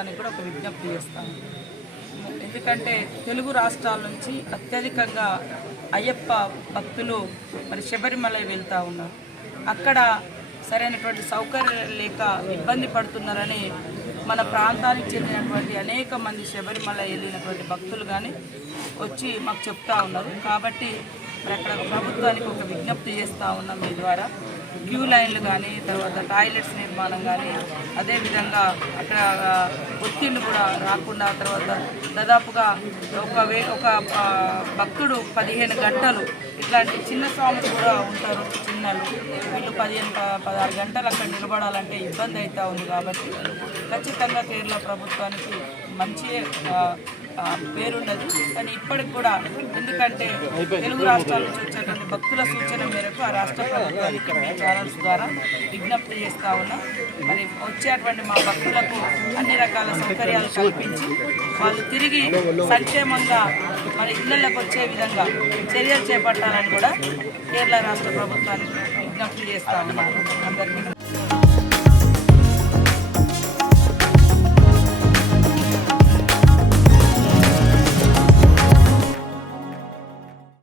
ప్రభుత్వానికి కూడా ఒక విజ్ఞప్తి చేస్తాను. ఎందుకంటే తెలుగు రాష్ట్రాల నుంచి అత్యధికంగా అయ్యప్ప భక్తులు మరి శబరిమల వెళ్తూ ఉన్నారు. అక్కడ సరైనటువంటి సౌకర్యాలు లేక ఇబ్బంది పడుతున్నారని మన ప్రాంతానికి చెందినటువంటి అనేక మంది శబరిమల వెళ్ళినటువంటి భక్తులు కానీ వచ్చి మాకు చెప్తా ఉన్నారు. కాబట్టి మరి అక్కడ ప్రభుత్వానికి ఒక విజ్ఞప్తి చేస్తూ ఉన్నాం మీ ద్వారా. క్యూ లైన్లు కానీ, తర్వాత టాయిలెట్స్ నిర్మాణం కానీ, అదేవిధంగా అక్కడ ఒత్తిళ్లు కూడా రాకుండా, తర్వాత దాదాపుగా ఒక భక్తుడు 15 గంటలు, ఇట్లాంటి చిన్న స్వాములు కూడా ఉంటారు చిన్నలు, వీళ్ళు 15-16 గంటలు అక్కడ నిలబడాలంటే ఇబ్బంది అవుతూ ఉంది. కాబట్టి ఖచ్చితంగా కేరళ ప్రభుత్వానికి మంచి పేరున్నది. కానీ ఇప్పటికి కూడా ఎందుకంటే తెలుగు రాష్ట్రాల నుంచి వచ్చేటువంటి భక్తుల సూచన మేరకు ఆ రాష్ట్ర ప్రభుత్వానికి మీ ఛానల్స్ ద్వారా విజ్ఞప్తి చేస్తూ ఉన్నాం. మరి వచ్చేటువంటి మా భక్తులకు అన్ని రకాల సౌకర్యాలు కల్పించి వాళ్ళు తిరిగి సంక్షేమంగా మరి ఇళ్లకు వచ్చే విధంగా చర్యలు చేపట్టాలని కూడా కేరళ రాష్ట్ర ప్రభుత్వానికి విజ్ఞప్తి చేస్తూ ఉన్నాను అందరికీ.